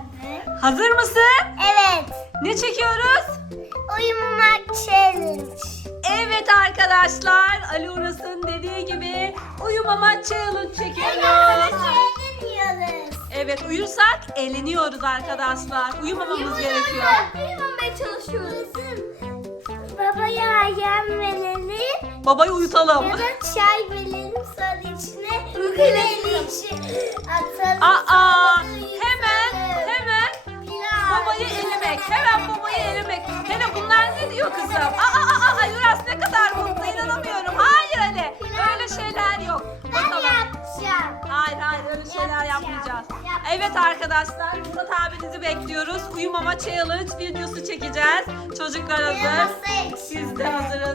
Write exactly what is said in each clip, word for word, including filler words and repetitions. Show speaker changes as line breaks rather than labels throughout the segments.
Hazır mısın?
Evet.
Ne çekiyoruz?
Uyumamak challenge.
Evet arkadaşlar, Ali Uras'ın dediği gibi uyumama challenge çekiyoruz.
Eğleniyoruz.
Evet, uyursak eğleniyoruz arkadaşlar. Uyumamamız gerekiyor.
Uyumamaya çalışıyoruz. Babaya ayran verelim.
Babayı uyutalım.
Ya da çay verelim, sonra içine ukulele içi atalım.
Aa,
sonra
hemen
uyutalım.
hemen
Pilav.
babayı elemek. Hemen babayı elemek. Hele bunlar ne diyor kızım? Aa, aa, aa, Ali Uras ne kadar mutlu, inanamıyorum. Hayır Ali, öyle şeyler yok.
Ben
Bakalım.
yapacağım.
Hayır hayır, öyle şeyler
Yapacağım,
yapmayacağız.
yapacağım.
Evet arkadaşlar, Murat abinizi bekliyoruz. Uyumama challenge videosu çekeceğiz. Çocuklar hazır.
Masaya
Biz de hazırız.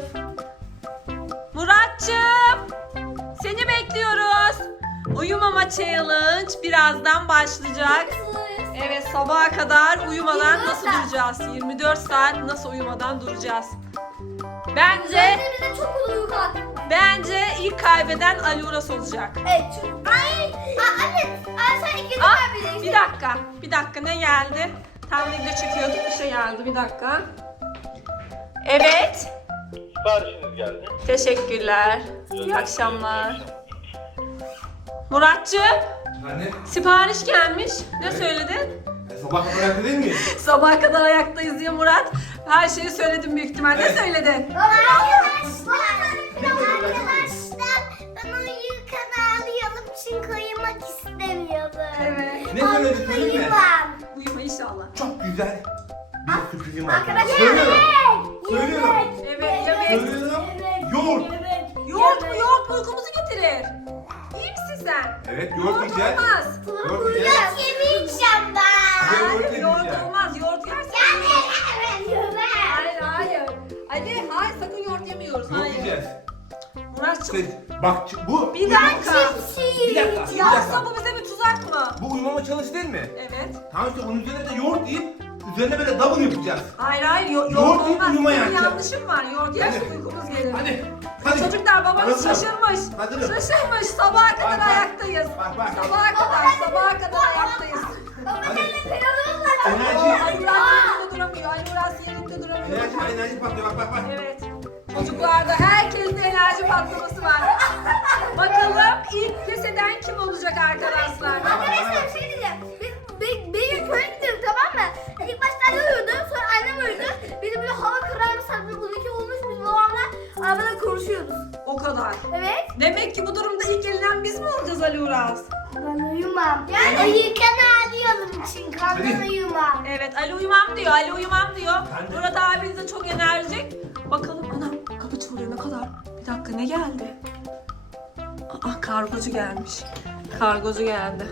Muratçım, seni bekliyoruz. Uyumama challenge birazdan başlayacak. Evet, sabaha kadar uyumadan
yirmi dört
nasıl
saat.
duracağız? yirmi dört saat nasıl uyumadan duracağız? Bence
bize çok uyku kalktı.
bence ilk kaybeden Ali Uras olacak.
Evet çünkü. Ay, aa, evet. Aa, sen ikinci
Ah,
kaybedeceksin.
bir dakika, bir dakika ne geldi? Tam video çekiyorduk, bir şey geldi, bir dakika. Evet,
Siparişiniz geldi.
teşekkürler. İyi akşamlar. Muratcığım,
Anne,
sipariş gelmiş. Ne
Evet.
söyledin?
e, sabah kadar ayakta değil miyiz?
Sabaha kadar ayaktayız diye Murat. Her şeyi söyledim büyük ihtimalle. Ne
Evet.
söyledin?
Arkadaşlar, arkadaşlar ben uyurken ağlayalım çünkü uyumak istemiyorum.
Evet.
Ne söyledik söyleyeyim mi?
Uyumam.
Uyuma inşallah.
Çok güzel bir sürprizim var.
Arkadaşlar,
Söylüyorum.
yemek,
Söylüyorum.
Evet,
yemek,
yemek.
Söylüyorum.
yemek,
Yoğurt.
yemek,
Yoğurt mu?
yemek.
Yoğurt uykumuzu getirir. İyi misin sen?
Evet, yoğurt
Yoğurt
yiyeceğiz.
olmaz.
Yoğurt yiyeceğiz.
Yoğurt yemeyeceğim ben.
Yoğurt
Hayır,
yemeyeceğim.
yoğurt olmaz. Yoğurt yersen.
Yani yemek.
Hayır, hayır. Ali, hayır, sakın yoğurt yemiyoruz.
Yoğurt
Hayır.
yiyeceğiz.
Muratçım.
Siz, bak bu
Bir dakika.
Cipsi
Bir dakika.
yiyeceğim.
Yoksa bu bize bir tuzak mı?
bu uyumama çalış değil mi?
Evet.
Tamam işte bunun üzerine de yoğurt yiyip üzerine böyle double yapacağız.
Hayır hayır, yo- yoğurt,
Yoğurt yiyip
olmaz.
uyuma
Senin
yapacağız.
yanlışın var. Yoğurt yersen
Hadi.
uykumuz gelir.
Hadi. Hadi.
Çocuklar babanız
Hazırım.
şaşırmış.
Hazırım.
Şaşırmış. Sabaha kadar
Bak, bak.
ayaktayız.
Bak, bak.
Sabaha kadar, sabaha kadar ayaktayız.
Hadi.
Oo,
Enerji.
Ali Uras yerinde duramıyor. Ali Uras yerinde duramıyor.
Enerji, enerji patlıyor. Bak bak bak.
Evet. Çocuklarda herkesin enerji patlaması var. Bakalım ilk pes eden kim olacak arkadaşlar?
Arkadaşlar bir şey diyeceğim. Biz, biz, biz köye gittik, tamam mı? İlk başta annem uyudu, sonra annem uyudu. Biz de böyle hava kararmış, saat on iki olmuş, biz babamla arabada konuşuyorduk.
O kadar.
Evet.
Demek ki bu durumda ilk elenen biz mi olacağız Ali Uras?
Ben uyumam. Yani uyurken ağlıyorum çünkü
Hadi.
ondan uyumam.
Evet, Ali uyumam diyor. Ali uyumam diyor.
Ben de.
Murat abiniz de çok enerjik. Bakalım anam, kapı çalıyor, ne kadar? Bir dakika, ne geldi? Aa, kargocu gelmiş. Kargocu geldi.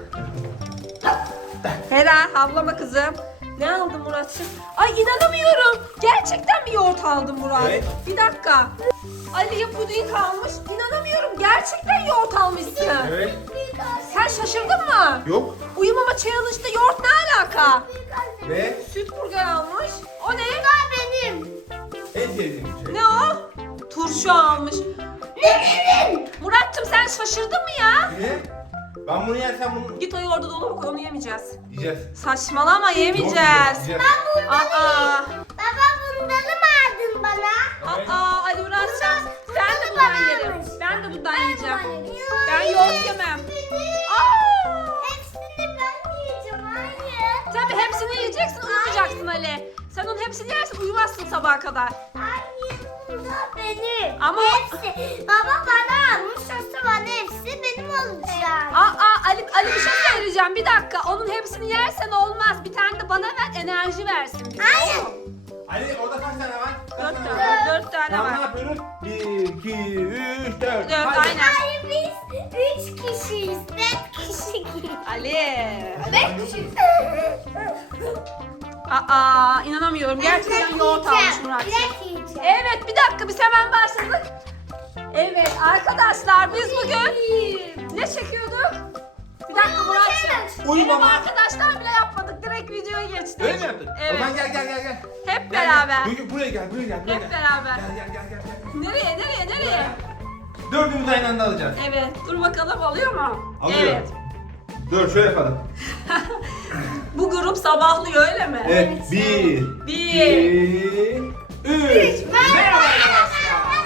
Hera, havlama kızım. Ne aldın Murat'cığım? Ay inanamıyorum. Gerçekten mi yoğurt aldın Murat?
Evet.
Bir dakika. Ali'ye puding almış. İnanamıyorum. Gerçekten yoğurt almışsın.
Evet.
Sen şaşırdın mı?
Yok.
Uyumama challenge'da yoğurt ne alaka?
Ve
Süt burger almış. O ne?
Benim.
en sevdiğim şey.
Ne o? Turşu almış. Murat'cığım sen şaşırdın mı ya?
Ne? Ben bunu yersem bunu
Git o yoğurdu dolaba koy, onu yemeyeceğiz.
yiyeceğiz.
Saçmalama, yemeyeceğiz.
Yiyeceğiz.
Aa,
Baba bundan mı aldın bana?
Evet.
aa Ali Uğraş'cığım sen de
bunu
bundan
bana
yerim.
almış.
Ben de bundan yiyeceğim.
Ben
Ben yoğurt yemem. Aa!
Hepsini ben yiyeceğim, hayır.
Tabii hepsini yiyeceksin, uyumayacaksın Ali. Sen onun hepsini yersin, uyumazsın sabaha kadar.
Hayır, bunlar benim.
Ama-
Hepsi. Baba bana almış, yoksa bana hepsi benim olacak.
Aa, Ali, Ali bir şey söyleyeceğim, bir dakika. Onun hepsini yersen olmaz. Bir tane de bana ver, enerji versin bize.
Hayır.
Ali orada kaç tane var? Kaç
Dört
tane
tane,
var?
dört tane
Tamam, ne
var.
yapıyoruz? Bir, iki, üç, dört.
Dört,
Hadi.
aynen.
Hayır, biz üç kişiyiz. Dört kişi.
Ali.
Beş kişiyiz.
Aa, inanamıyorum. Gerçekten yoğurt almış Murat'cığım.
Direkt yiyeceğim.
Evet, bir dakika, biz hemen başladık. Evet arkadaşlar, biz bugün ne çekiyorduk? Bir dakika Murat'cığım. Benim
Uyumama.
arkadaşlar bile yapmadık. Direkt videoya geçtik.
Öyle mi yaptık?
Evet.
O zaman gel gel gel gel.
Hep
Gel,
beraber.
Gel. Buraya gel, buraya gel, buraya
Hep
gel.
beraber.
Gel gel gel gel. gel.
Nereye, nereye, nereye?
Dördümüz aynı anda alacağız.
Evet, dur bakalım oluyor mu?
Alıyor.
Evet.
Dur şöyle yapalım.
Bu grup sabahlıyor öyle mi?
Evet. Bir.
Bir.
iki, üç. Merhaba arkadaşlar.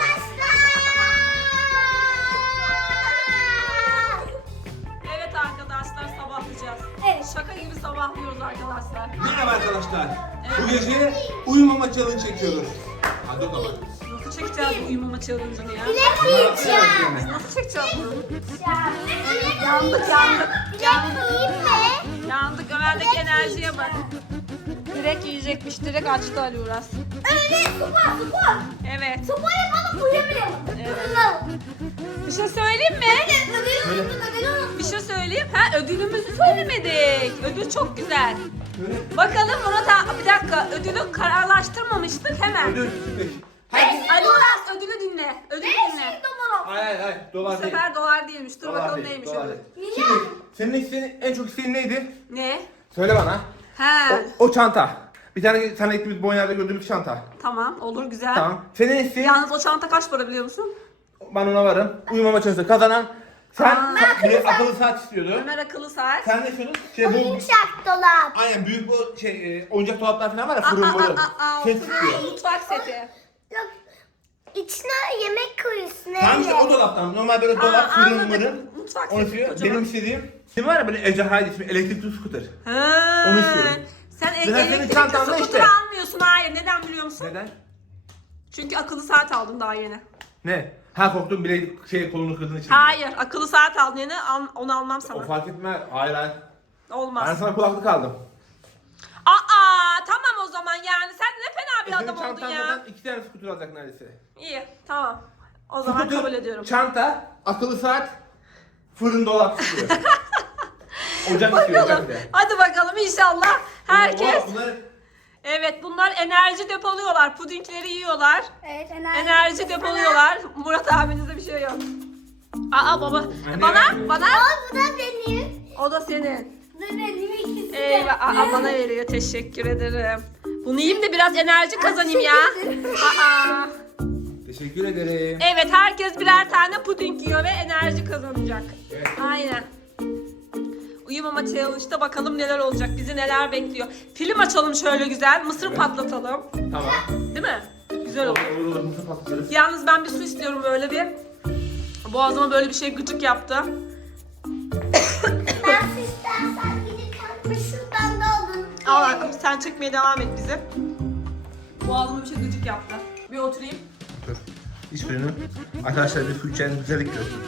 Evet arkadaşlar sabahlayacağız.
Evet.
Şaka gibi sabahlıyoruz arkadaşlar.
Merhaba arkadaşlar. Bu gece uyumama challenge çekiyoruz. Hadi o zaman.
Nasıl çekeceğiz bu uyumama challenge'ını ya?
Bilek yiyeceğim.
Nasıl çekeceğiz bunu?
Bilek
Yandık yandık.
Bilek yiyeyim mi?
Yandık Ömer'deki enerjiye bak. Direkt yiyecekmiş. Direkt açtı Ali Uras.
Öyle sopa sopa.
Evet.
Sopa yapalım uyuyamayalım.
Evet. Bir şey söyleyeyim mi?
Ödülü unutun ödülü unutun.
Bir şey söyleyeyim. Ha ödülümüzü söylemedik. Ödül çok güzel. Bakalım Murat abi, bir dakika. Ödülü kararlaştırmamıştık hemen.
Ödül. Herkes...
Ali Uras ödülü dinle. Ödülü
Her
dinle.
şey domarom.
Hayır hayır hayır.
Bu
Dolar değil.
sefer dolar değilmiş. Dur
Dolar
bakalım
değil,
neymiş
dolar
ödül.
değil. Şimdi senin istediğin, en çok istediğin neydi?
Ne?
Söyle bana.
Ha.
O, o çanta. Bir tane sana gittiğimiz boynlarda gördüğümüz çanta.
Tamam olur güzel.
Tamam. Senin istediğin,
Yalnız o çanta kaç para biliyor musun?
ben ona varım. Uyumama çalışıyor. Kazanan sen
Aa.
sa- bir akıllı saat istiyordun.
Ömer akıllı saat.
Sen ne istiyordun? Şey bu
Yumuşak dolap.
aynen büyük bu şey e, oyuncak dolaplar falan var ya
Aa,
fırın
aa,
fırın.
aa, aa,
Ses
fırın,
çıkıyor.
Mutfak seti.
Yok. İçine yemek koyuyorsun.
Tamam işte o dolaptan. Normal böyle dolap
Aa,
fırın
anladım.
mırın.
Mutfak
Onu
seti,
istiyor.
kocaman.
Benim istediğim. Kim var ya böyle ejderha ismi elektrikli scooter.
Ha.
Onu istiyorum.
Sen
senin
elektrikli
çantanda
scooter
işte.
almıyorsun. Hayır neden biliyor musun?
Neden?
Çünkü akıllı saat aldın daha yeni.
Ne? Ha korktum bile şey kolunu kırdığın için.
Hayır akıllı saat aldın yeni al- onu almam
O
sana.
fark etme. Hayır hayır.
Olmaz.
Ben sana kulaklık aldım.
Aa tamam o zaman yani sen ne fena bir
E,
adam
senin
oldun
çantandan
ya.
iki tane scooter alacak neredeyse.
İyi tamam. O zaman
Scooter,
kabul ediyorum.
çanta, akıllı saat, fırın dolap istiyor. Ocak istiyor ocak
Bakalım.
bir de.
Hadi bakalım inşallah herkes.
Oo, bunları-
Evet bunlar enerji depoluyorlar. Pudingleri yiyorlar.
Evet enerji.
Enerji depoluyorlar. Murat abinizde bir şey yok. Aa baba.
Anne.
Bana bana.
Aa bu da benim.
O da senin.
Bu da benim ikisi de.
Eyvah aa, bana veriyor. Teşekkür ederim. Bunu yiyeyim de biraz enerji kazanayım ya. Aa.
Teşekkür ederim.
Evet herkes birer tane puding yiyor ve enerji kazanacak.
Evet.
Aynen. Uyumama challenge'da bakalım neler olacak. Bizi neler bekliyor. Film açalım şöyle güzel. Mısır patlatalım.
Tamam.
Değil mi? Güzel olur.
Olur olur mısır patlatırız.
Yalnız ben bir su istiyorum böyle bir. Boğazıma böyle bir şey gıcık yaptı.
Ben istersen gidip kalkma şuradan da alın.
Al sen çekmeye devam et bizi. Boğazıma bir şey gıcık yaptı. Bir oturayım.
Dur. İç suyunu. Arkadaşlar bir su içen güzellik görsün.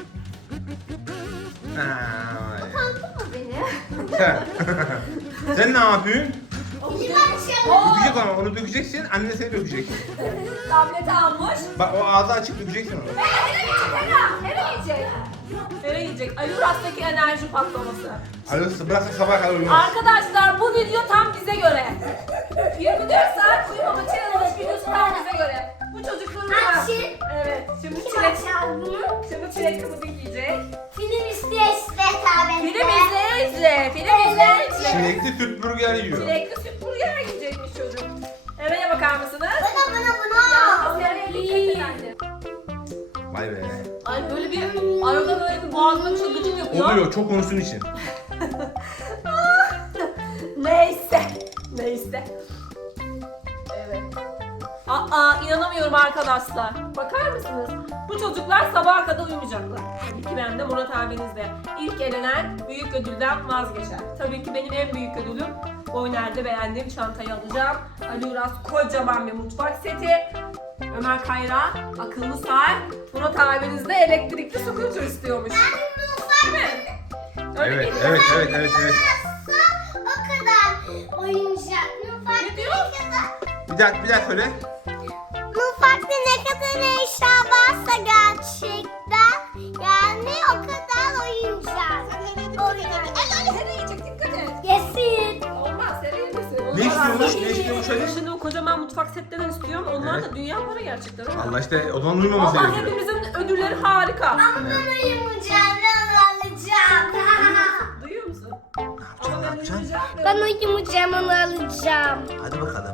Ay.
Kalktın mı beni?
Sen. Sen ne yapıyorsun?
İyi başlayalım.
Dökecek ama onu dökeceksin, anne seni dökecek.
Tableti almış.
Bak o ağzı açık dökeceksin onu.
Nereye gidecek? Nereye gidecek? Ali Uras'taki enerji patlaması.
Arası bıraksa sabah kadar uyumaz.
Arkadaşlar bu video tam bize göre. yirmi dört saat uyumama challenge videosu tam bize göre. Bu çocuk durmuyor.
Açın.
Evet. Şimdi
Kim
çilek,
açar bunu?
şimdi çilekli puding yiyecek.
Film isteye isteye tabi.
Film izle izle. Film izle izle.
Çilekli süt burger yiyor.
Çilekli süt burger yiyecekmiş çocuk. Emeğe bakar mısınız?
Bana bana bana.
Yalnız nereye dikkat et bence.
Vay be.
Ay böyle bir arada böyle bir boğazıma bir şey gıcık yapıyor.
Oluyor çok konuştuğun için.
Neyse. Neyse. Evet. Aa inanamıyorum arkadaşlar. Bakar mısınız? Bu çocuklar sabaha kadar uyumayacaklar. Tabii ki ben de Murat abiniz de. İlk elenen büyük ödülden vazgeçer. Tabii ki benim en büyük ödülüm Oyner'de beğendiğim çantayı alacağım. Ali Uras kocaman bir mutfak seti. Ömer Kayra akıllı saat. Murat abiniz de elektrikli scooter istiyormuş. Değil mi? Öyle
Evet,
miydi?
evet, evet, evet, evet.
O kadar oyuncak. Mutfakta
Ne diyor?
ne kadar?
Bir daha, bir daha söyle.
Mutfakta ne kadar eşya varsa gerçekten. Yani o kadar oyuncak. Oyuncak.
Nereye gidecek? Dikkat et.
Yesin.
Olmaz, nereye gidiyorsun?
Ne istiyormuş, ne istiyormuş öyle?
Şimdi o kocaman mutfak setlerinden istiyorum. Onlar
Evet.
da dünya para gerçekten. ama.
Allah işte o zaman uyumaması
Allah
gerekiyor.
hepimizin ödülleri harika.
Ama ben oyuncağını alacağım.
Duyuyor musun?
Ne
Ama
yapacaksın, ne
ben
yapacaksın?
uyuyacağım.
Ben oyuncağını alacağım.
Hadi bakalım.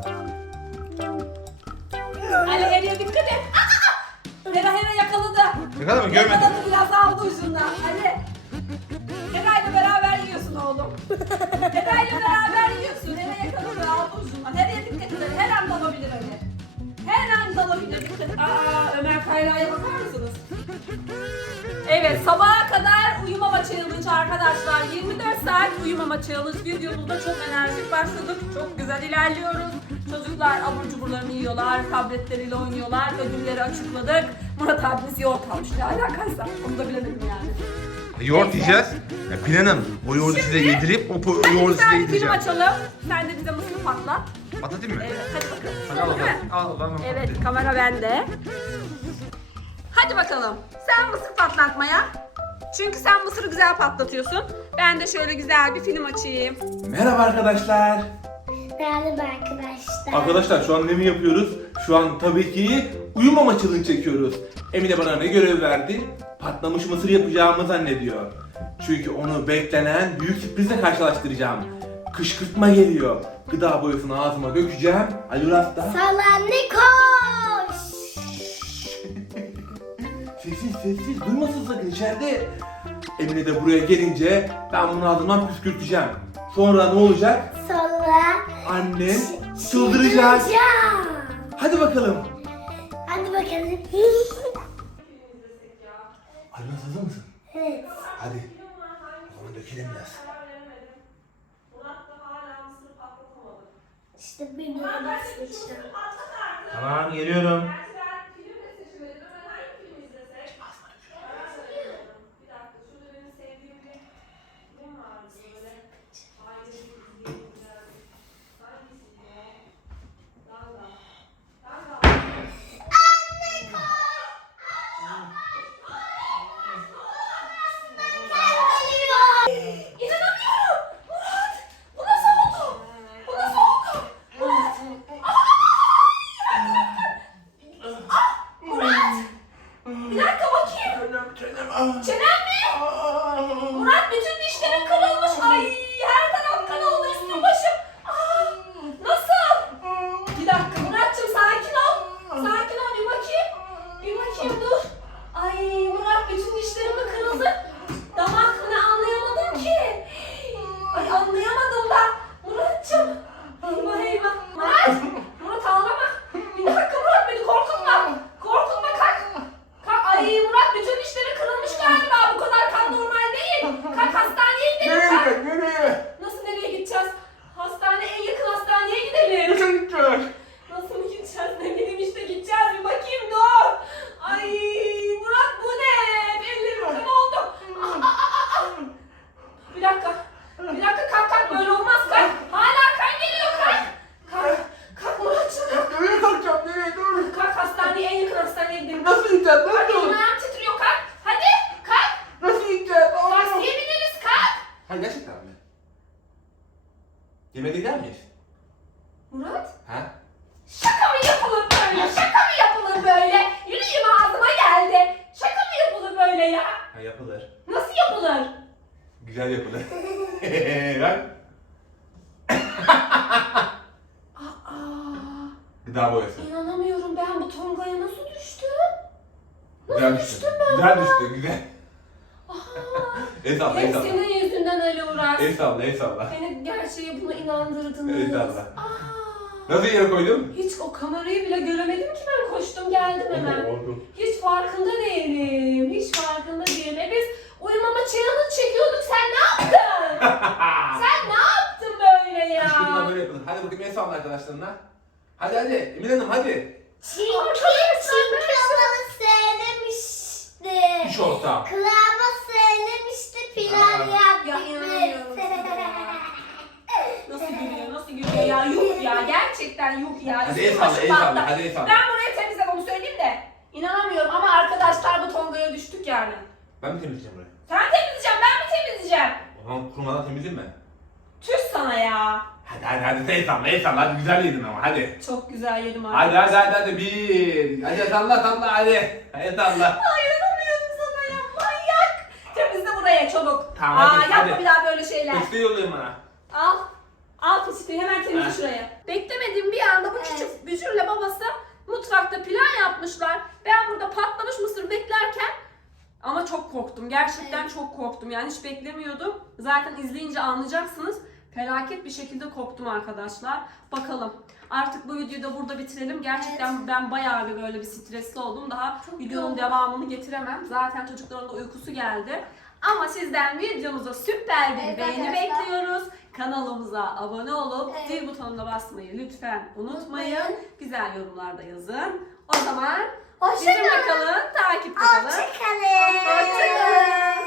Ali Heri'ye dikkat et. Aa! Hera Hera yakaladı.
Yakaladı mı? Görmedim.
Yakaladı biraz aldı ucundan. Ali. Hera'yla beraber yiyorsun oğlum. Hera'yla beraber yiyorsun. Evet. sabaha kadar uyumama challenge arkadaşlar. yirmi dört saat uyumama challenge videomuzda çok enerjik başladık. Çok güzel ilerliyoruz. Çocuklar abur cuburlarını yiyorlar, tabletleriyle oynuyorlar, ödülleri açıkladık. Murat abimiz yoğurt almış, ne alakaysa onu da bilemedim yani.
Yoğurt yiyeceğiz. Ya planım o yoğurdu size yedirip o po-
Hadi
yoğurdu
bir
size
tane film
yedireceğim.
açalım. Sen de bize mısır patlat.
Patlatayım mı?
Evet, hadi bakalım.
Hadi al
Değil mi?
bakalım. Al bakalım.
Evet, kamera bende. Hadi bakalım. Sen mısır patlatmaya. Çünkü sen mısırı güzel patlatıyorsun. Ben de şöyle güzel bir film açayım.
Merhaba arkadaşlar.
Merhaba arkadaşlar.
Arkadaşlar şu an ne mi yapıyoruz? Şu an tabii ki uyumama challenge çekiyoruz. Emine bana ne görev verdi? Patlamış mısır yapacağımı zannediyor. Çünkü onu beklenen büyük sürprizle karşılaştıracağım. Kışkırtma geliyor. Gıda boyasını ağzıma dökeceğim. Ali Uras da.
Salamlı koş.
Sessiz sessiz duymasın sakın içeride. Emine de buraya gelince ben bunu ağzımdan püskürteceğim. Sonra ne olacak?
Sonra
Annem çıldıracak.
çıldıracağım.
Hadi bakalım.
Hadi bakalım.
Ali Uras hazır mısın?
Evet.
Hadi. O zaman dökelim biraz.
İşte bir numara seçtim.
Tamam geliyorum.
İnanamıyorum. Murat, bu nasıl oldu? Bu nasıl oldu? Murat. Ah, Murat. Bir dakika bakayım.
Çenem çenem. ah.
Çenen mi?
Ah.
Murat bütün dişlerin kırılmış. Ay her taraf kan oldu üstüm başım. Aa, nasıl? Bir dakika Murat'cığım sakin ol. Sakin ol bir bakayım. Bir bakayım dur. Ay Murat bütün dişlerim mi kırıldı? Damak mı ne anlayamadım ki. Ay anlayamadım da. Murat'cığım. Eyvah eyvah. Murat. Murat ağlama. Bir dakika Murat beni korkutma. Korkutma kalk. Kalk. Ay Murat bütün dişleri kırılmış galiba. Bu kadar kan normal değil. Kalk hastaneye gidelim.
Nereye
Kalk.
gidecek? Nereye?
Nasıl nereye gideceğiz? Hastane en yakın hastaneye gidelim.
Nereye gidecek?
Nasıl mı gideceğiz? Ne bileyim işte gideceğiz. Bir bakayım dur. Ay Murat bu ne? Ellerim kan oldu. Ah, ah, ah, ah. Bir dakika. Bir dakika kalk kalk böyle olmaz kalk. Hala kan geliyor kalk. Kalk. Kalk Murat'cığım kalk.
Nereye kalkacağım? Nereye? Dur.
Kalk hastaneye en yakın hastaneye gidelim.
Nasıl gideceğiz?
Kalk
Nerede?
elim ayağım titriyor kalk. Hadi kalk.
Nasıl gideceğiz?
Taksiye bineriz kalk.
Ha gerçekten mi? Yemeğe gider miyiz?
Murat.
Ha?
Şaka mı yapılır böyle? Şaka mı yapılır böyle? Yüreğim ağzıma geldi. Şaka mı yapılır böyle ya?
Ha yapılır.
Nasıl yapılır?
Güzel yapılır. Bak.
Aa,
Gıda boyası.
inanamıyorum ben bu tongaya nasıl düştüm?
Güzel düştü. Güzel düştü. Güzel.
Aa,
El salla, el
hep
salla.
senin yüzünden Ali Uras.
El salla, el salla.
Beni gerçeğe buna inandırdınız.
El salla.
Aa,
Nasıl yere koydum?
hiç o kamerayı bile göremedim ki ben koştum geldim hemen.
Oldu.
Hiç farkında değilim. Hiç farkında değilim. E biz uyumama challenge çekiyorduk. Sen ne yaptın? Sen ne yaptın böyle ya?
Kışkırtma böyle yapılır. Hadi bakayım el salla arkadaşlarına. Hadi hadi. Emine Hanım hadi.
Çünkü çünkü bana söylemişti.
İş ortağı.
Kılavuz söylemişti plan
Aa.
yap.
Ya inanamıyorum sana. Nasıl gülüyor? Nasıl gülüyor ya? Yuh ya. Gerçekten yuh ya.
Hadi el
Üstüm
salla,
başım
el salla.
patladı.
Hadi el salla.
Ben burayı temizle onu söyleyeyim de. İnanamıyorum ama arkadaşlar bu tongaya düştük yani.
Ben mi temizleyeceğim burayı?
Sen temizleyeceğim ben mi temizleyeceğim?
O zaman kurumadan temizleyeyim mi?
Tüh sana ya.
Hadi hadi hadi el salla, el salla. Hadi güzel yedin ama hadi.
Çok güzel yedim abi.
Hadi hadi hadi hadi. Bir. Hadi salla salla hadi. Hadi salla.
Ay inanamıyorum sana ya manyak. Temizle buraya çabuk.
Tamam,
Aa,
hadi,
yapma
hadi.
bir daha böyle şeyler.
Peçete yollayın bana.
Al. Al peçeteyi hemen temizle
Ha.
şuraya. Beklemediğim bir anda bu küçük bücürle babası mutfakta plan yapmışlar. Ben burada patlamış mısır beklerken ama çok korktum. Gerçekten
Evet.
çok korktum. Yani hiç beklemiyordum. Zaten izleyince anlayacaksınız. Felaket bir şekilde korktum arkadaşlar. Bakalım. Artık bu videoyu da burada bitirelim. Gerçekten
Evet.
ben bayağı bir böyle bir stresli oldum. Daha
Çok
videonun
yoğun.
devamını getiremem. Zaten çocukların da uykusu geldi. Ama sizden videomuza süper bir
Evet
beğeni
arkadaşlar.
bekliyoruz. Kanalımıza abone olup
Evet.
zil butonuna basmayı lütfen unutmayın.
Unutmayın.
Güzel yorumlarda yazın. O zaman
Hoşçakalın.
bizimle kalın, takipte kalın.
Hoşçakalın. Hoşçakalın.